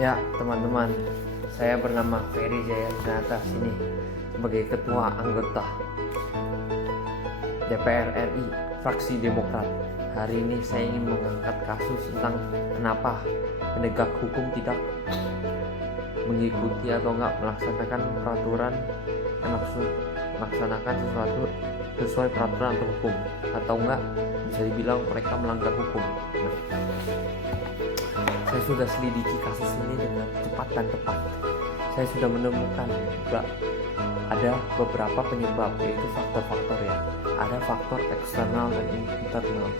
Ya, teman-teman, saya bernama Ferry Jayanata sini sebagai ketua anggota DPR RI fraksi Demokrat. Hari ini saya ingin mengangkat kasus tentang kenapa penegak hukum tidak mengikuti atau enggak melaksanakan peraturan melaksanakan sesuatu sesuai peraturan atau hukum, atau enggak bisa dibilang mereka melanggar hukum. Saya sudah selidiki kasus ini dengan cepat dan tepat. Saya sudah menemukan juga ada beberapa penyebab, yaitu faktor-faktor ya. Ada faktor eksternal dan internal.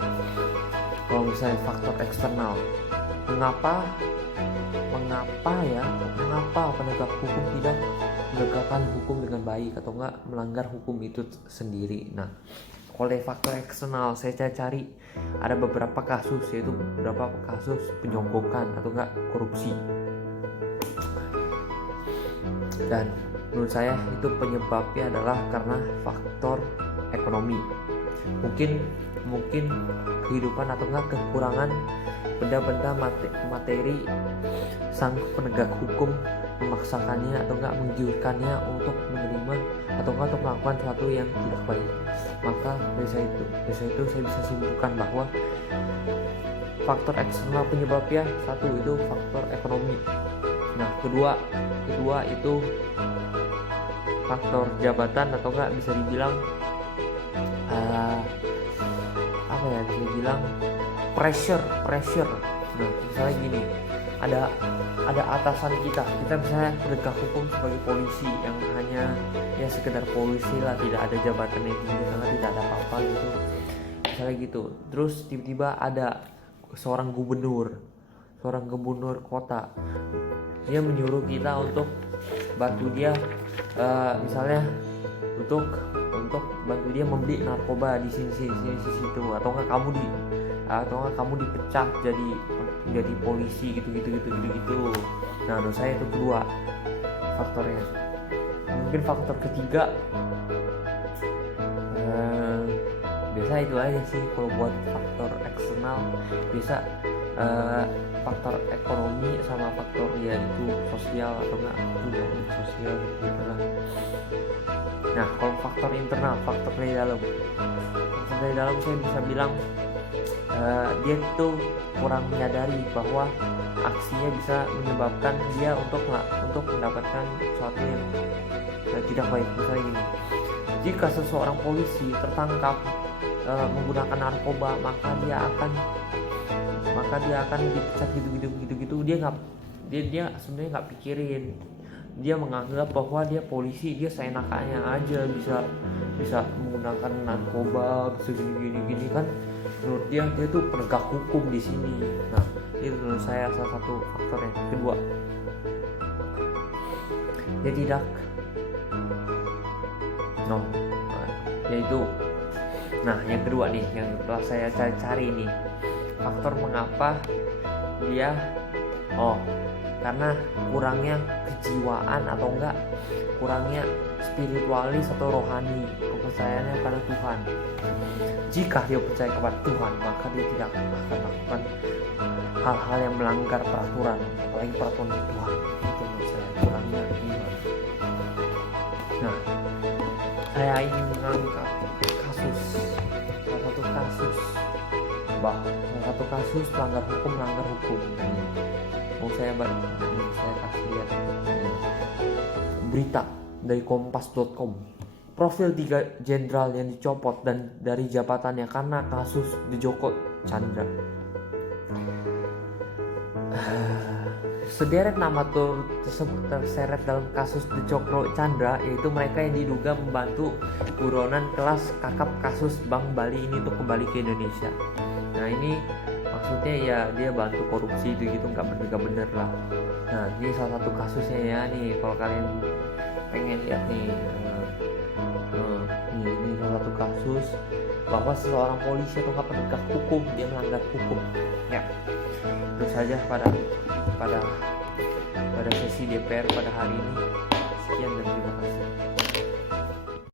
Kalau misalnya faktor eksternal, mengapa penegak hukum tidak menegakkan hukum dengan baik atau enggak melanggar hukum itu sendiri? Nah, oleh faktor eksternal saya cari ada beberapa kasus, yaitu beberapa kasus penyonggokan atau enggak korupsi, dan menurut saya itu penyebabnya adalah karena faktor ekonomi. Mungkin kehidupan atau enggak kekurangan benda-benda materi sang penegak hukum memaksakannya atau enggak menggiurkannya untuk menerima atau enggak untuk melakukan sesuatu yang tidak baik. Maka dari itu saya bisa simpulkan bahwa faktor eksternal penyebabnya satu itu faktor ekonomi. Nah, kedua itu faktor jabatan atau enggak bisa dibilang bisa dibilang pressure. Nah, misalnya gini, ada atasan kita misalnya penegak hukum sebagai polisi yang hanya ya sekedar polisi lah, tidak ada jabatan yang tinggi, tidak ada apa-apa gitu, misalnya gitu. Terus tiba-tiba ada seorang gubernur kota, dia menyuruh kita untuk bantu dia, misalnya untuk bantu dia membeli narkoba di sini situ, atau enggak kamu dipecat jadi polisi gitu. Nah, menurut saya itu kedua faktornya. Mungkin faktor ketiga, biasa itu aja sih kalau buat faktor eksternal. Biasa faktor ekonomi sama faktor yaitu sosial atau enggak juga sosial gitu lah. Nah, kalau faktor internal, faktor dari dalam saya bisa bilang dia tuh kurang menyadari bahwa aksinya bisa menyebabkan dia untuk mendapatkan sesuatu yang tidak baik. Misalnya gini, jika seseorang polisi tertangkap menggunakan narkoba, maka dia akan dipecat gitu. Dia sebenarnya nggak pikirin. Dia menganggap bahwa dia polisi, dia seenaknya aja bisa menggunakan narkoba, bisa gini kan. Menurut dia tuh penegak hukum di sini. Nah, itu menurut saya salah satu faktor yang kedua. Dia tidak yaitu. Nah, yang kedua nih, yang telah saya cari nih, faktor mengapa dia karena kurangnya kejiwaan atau enggak kurangnya spiritualis atau rohani, kepercayaannya pada Tuhan. Jika dia percaya kepada Tuhan, maka dia tidak akan melakukan hal-hal yang melanggar peraturan, apalagi peraturan Tuhan. Itu menurut saya kurangnya iman. Nah, saya ingin mengangkat salah satu kasus melanggar hukum. Saya kasih lihat berita dari kompas.com. Profil 3 jenderal yang dicopot dan dari jabatannya karena kasus di Joko Chandra. Sederet nama tersebut terseret dalam kasus di Joko Chandra, yaitu mereka yang diduga membantu buronan kelas kakap kasus Bank Bali ini untuk kembali ke Indonesia. Nah, ini maksudnya ya dia bantu korupsi itu gitu, nggak bener lah. Nah, ini salah satu kasusnya ya nih, kalau kalian pengen lihat nih, ini salah satu kasus bahwa seseorang polisi atau penegak hukum dia melanggar hukum. Ya, itu saja pada sesi DPR pada hari ini. Sekian dan terima kasih.